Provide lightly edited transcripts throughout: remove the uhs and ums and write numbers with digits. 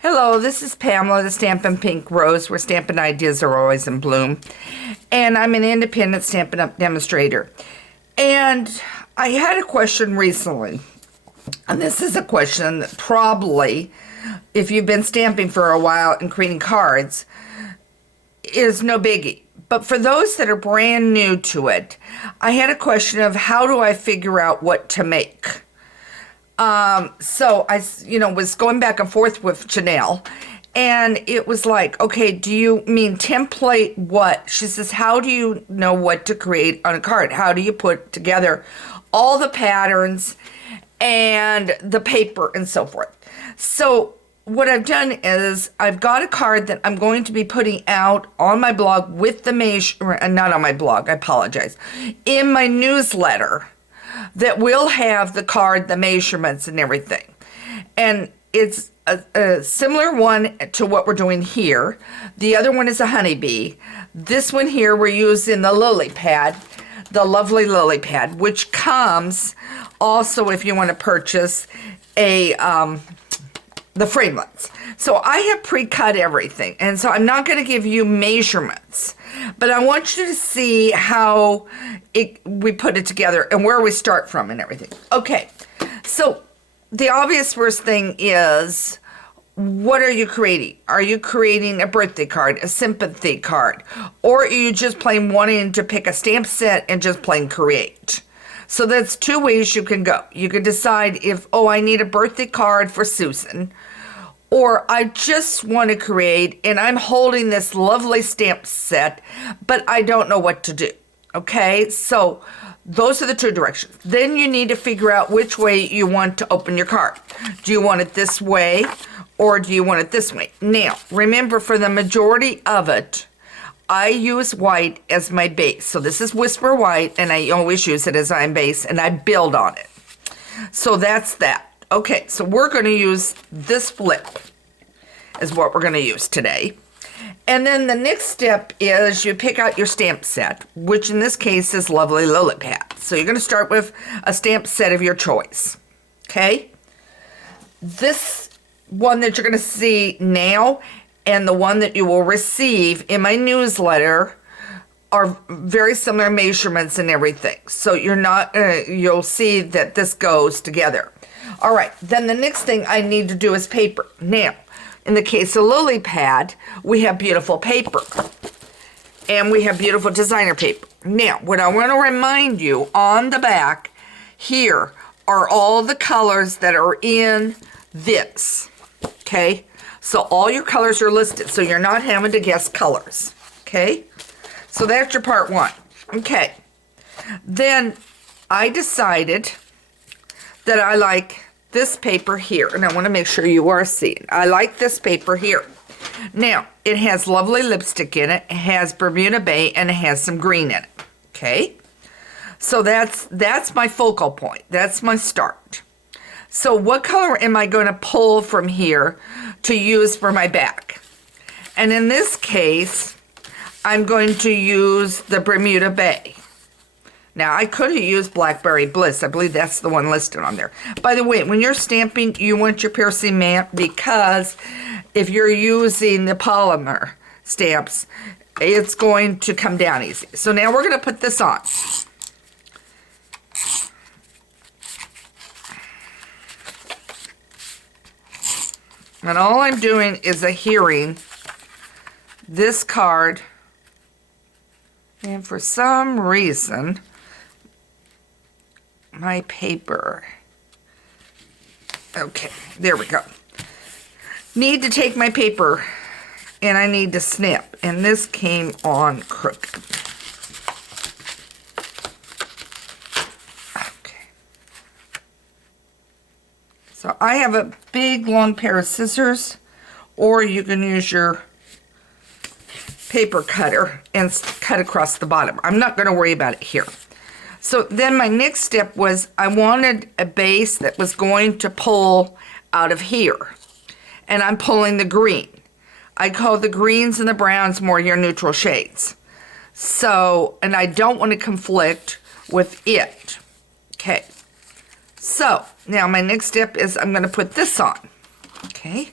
Hello, this is Pamela, the Stampin' Pink Rose, where stampin' ideas are always in bloom. And I'm an independent Stampin' Up! Demonstrator. And I had a question recently. And this is a question that probably, if you've been stamping for a while and creating cards, is no biggie. But for those that are brand new to it, I had a question of how do I figure out what to make? So I, was going back and forth with Janelle, and it was like, okay, do you mean template what? She says, how do you know what to create on a card? How do you put together all the patterns and the paper and so forth? So what I've done is I've got a card that I'm going to be putting out on my blog with the not on my blog, I apologize, in my newsletter, that will have the card, the measurements, and everything. And it's a similar one to what we're doing here. The other one is a honeybee. This one here, we're using the lily pad, the lovely lily pad, which comes also if you want to purchase the framelits. So I have pre-cut everything, and so I'm not going to give you measurements, but I want you to see how we put it together and where we start from and everything. Okay, so the obvious first thing is, what are you creating? Are you creating a birthday card, a sympathy card, or are you just plain wanting to pick a stamp set and just plain create? So that's two ways you can go. You can decide if, oh, I need a birthday card for Susan, or I just want to create, and I'm holding this lovely stamp set, but I don't know what to do. Okay, so those are the two directions. Then you need to figure out which way you want to open your card. Do you want it this way, or do you want it this way? Now, remember, for the majority of it, I use white as my base. So this is Whisper White, and I always use it as my base, and I build on it. So that's that. Okay, so we're going to use this flip is what we're going to use today. And then the next step is you pick out your stamp set, which in this case is Lovely Lily Pad. So you're going to start with a stamp set of your choice. Okay? This one that you're going to see now and the one that you will receive in my newsletter are very similar measurements and everything. So you'll see that this goes together. All right, then the next thing I need to do is paper. Now, in the case of Lily Pad, we have beautiful paper. And we have beautiful designer paper. Now, what I want to remind you, on the back here are all the colors that are in this. Okay? So all your colors are listed, so you're not having to guess colors. Okay? So that's your part one. Okay. Then I decided that I like this paper here, and I want to make sure you are seeing. I like this paper here. Now, it has lovely lipstick in it, it has Bermuda Bay, and it has some green in it. Okay? So that's my focal point. That's my start. So what color am I going to pull from here to use for my back? And in this case, I'm going to use the Bermuda Bay. Now, I could have used Blackberry Bliss. I believe that's the one listed on there. By the way, when you're stamping, you want your piercing mat, because if you're using the polymer stamps, it's going to come down easy. So now we're going to put this on. And all I'm doing is adhering this card, and for some reason, my paper. Okay, there we go. Need to take my paper and I need to snip, and this came on crooked. Okay. So I have a big long pair of scissors, or you can use your paper cutter and cut across the bottom. I'm not going to worry about it here. So then my next step was I wanted a base that was going to pull out of here. And I'm pulling the green. I call the greens and the browns more your neutral shades. So, and I don't want to conflict with it. Okay. So, now my next step is I'm going to put this on. Okay.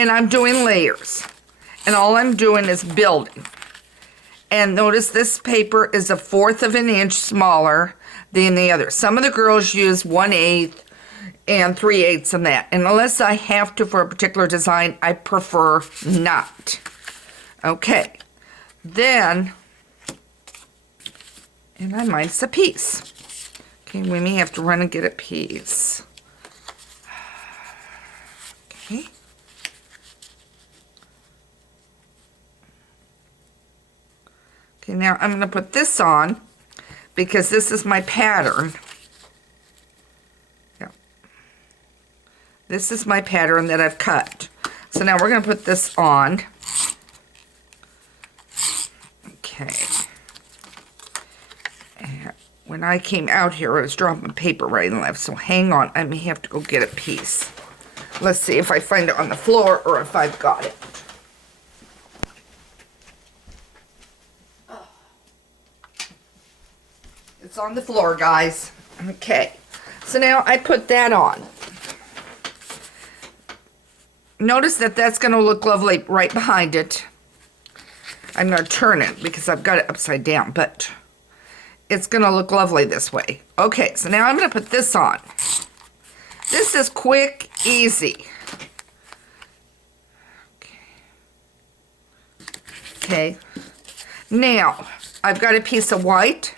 And I'm doing layers. And all I'm doing is building. And notice this paper is 1/4 of an inch smaller than the other. Some of the girls use 1/8 and 3/8 in that. And unless I have to for a particular design, I prefer not. Okay. Then, and I mine's a piece. Okay, we may have to run and get a piece. Okay. Okay, now I'm going to put this on because this is my pattern. Yeah. This is my pattern that I've cut. So now we're going to put this on. Okay. And when I came out here, I was dropping paper right and left, so hang on. I may have to go get a piece. Let's see if I find it on the floor or if I've got it. It's on the floor, guys. Okay. So now I put that on. Notice that that's going to look lovely right behind it. I'm going to turn it because I've got it upside down, but it's going to look lovely this way. Okay, so now I'm going to put this on. This is quick, easy. Okay. Now, I've got a piece of white,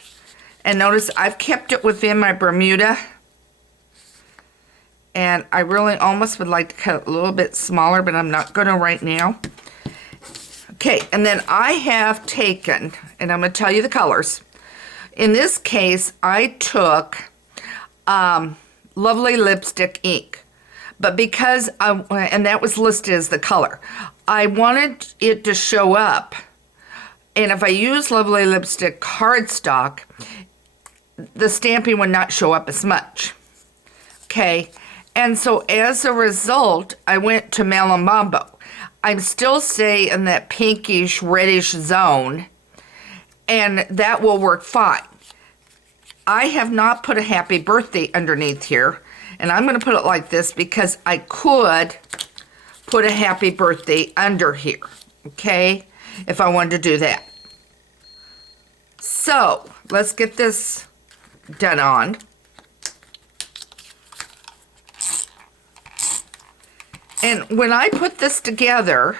and notice I've kept it within my Bermuda, and I really almost would like to cut it a little bit smaller, but I'm not going to right now. Okay, and then I have taken, and I'm going to tell you the colors. In this case, I took Lovely Lipstick ink, but because and that was listed as the color, I wanted it to show up, and if I use Lovely Lipstick cardstock, the stamping would not show up as much. Okay, and so as a result, I went to Melon Mambo. I'm still staying in that pinkish reddish zone, and that will work fine. I have not put a happy birthday underneath here, and I'm going to put it like this because I could put a happy birthday under here, okay, if I wanted to do that. So let's get this done on. And when I put this together,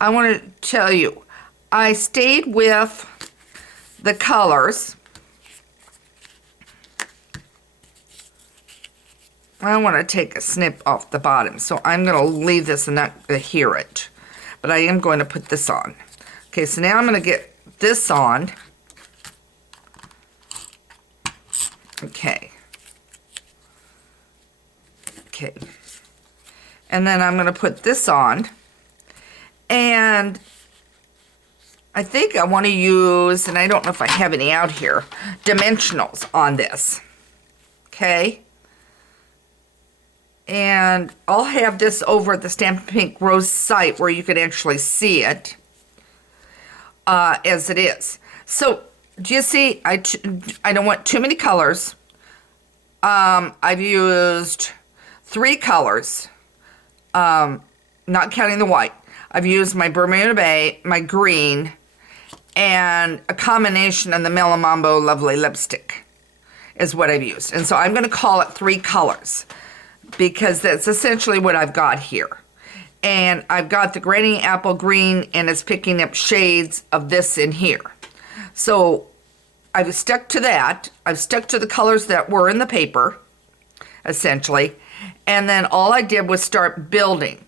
I want to tell you, I stayed with the colors. I want to take a snip off the bottom, so I'm going to leave this and not adhere it. But I am going to put this on. Okay, so now I'm going to get this on. Okay. Okay. And then I'm going to put this on. And I think I want to use, and I don't know if I have any out here, dimensionals on this. Okay. And I'll have this over at the Stampin' Pink Rose site where you can actually see it as it is. So, do you see, I don't want too many colors. I've used 3 colors, not counting the white. I've used my Bermuda Bay, my green, and a combination of the Melon Mambo Lovely Lipstick is what I've used. And so I'm going to call it 3 colors because that's essentially what I've got here. And I've got the Granny Apple Green, and it's picking up shades of this in here. So I've stuck to that. I've stuck to the colors that were in the paper, essentially. And then all I did was start building.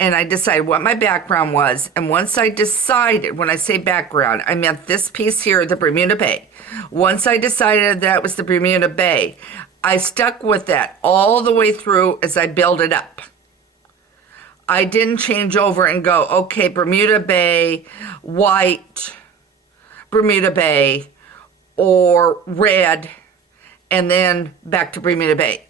And I decided what my background was. And once I decided, when I say background, I meant this piece here, the Bermuda Bay. Once I decided that was the Bermuda Bay, I stuck with that all the way through as I build it up. I didn't change over and go, okay, Bermuda Bay, white, Bermuda Bay, or red, and then back to Bermuda Bay.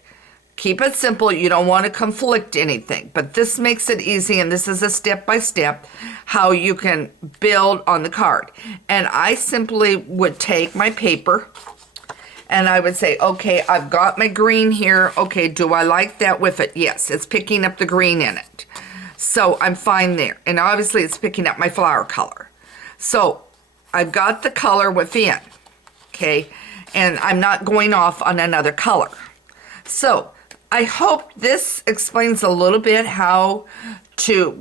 Keep it simple. You don't want to conflict anything, but this makes it easy, and this is a step-by-step how you can build on the card. And I simply would take my paper, and I would say, okay, I've got my green here. Okay, do I like that with it? Yes, it's picking up the green in it. So I'm fine there. And obviously it's picking up my flower color. So I've got the color within, okay? And I'm not going off on another color. So I hope this explains a little bit how to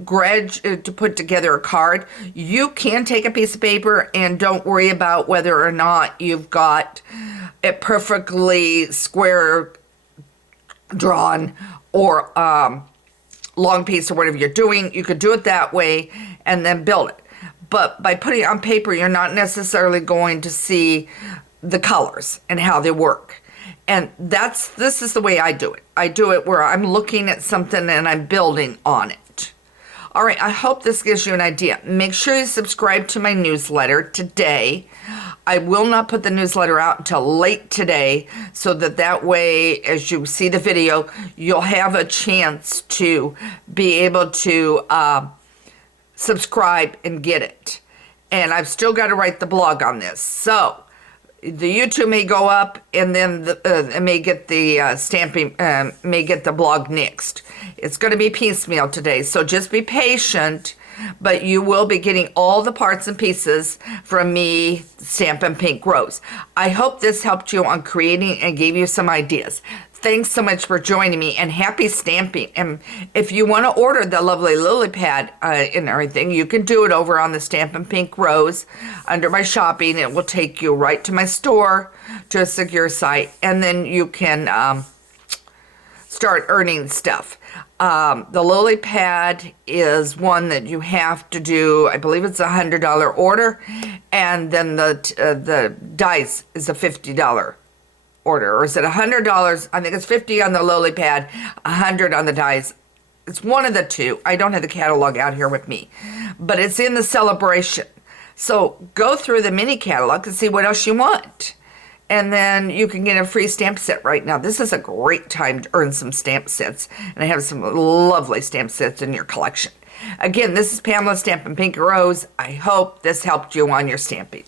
put together a card. You can take a piece of paper and don't worry about whether or not you've got it perfectly square drawn or long piece or whatever you're doing. You could do it that way and then build it. But by putting it on paper, you're not necessarily going to see the colors and how they work. And this is the way I do it. I do it where I'm looking at something and I'm building on it. All right, I hope this gives you an idea. Make sure you subscribe to my newsletter today. I will not put the newsletter out until late today, so that way, as you see the video, you'll have a chance to be able to subscribe and get it. And I've still got to write the blog on this. So the YouTube may go up, and then it may get the stamping, may get the blog next. It's going to be piecemeal today, so just be patient, but you will be getting all the parts and pieces from me, Stampin' Pink Rose. I hope this helped you on creating and gave you some ideas. Thanks so much for joining me, and happy stamping. And if you want to order the lovely lily pad and everything, you can do it over on the Stampin' Pink Rose under my shopping. It will take you right to my store, to a secure site, and then you can start earning stuff. The lily pad is one that you have to do, I believe it's $100 order, and then the dice is a $50 order. Or is it $100? I think it's $50 on the lily pad, $100 on the dies. It's one of the two. I don't have the catalog out here with me, but it's in the Sale-a-bration. So go through the mini catalog and see what else you want. And then you can get a free stamp set right now. This is a great time to earn some stamp sets. And I have some lovely stamp sets in your collection. Again, this is Pamela, Stampin' Pink Rose. I hope this helped you on your stamping.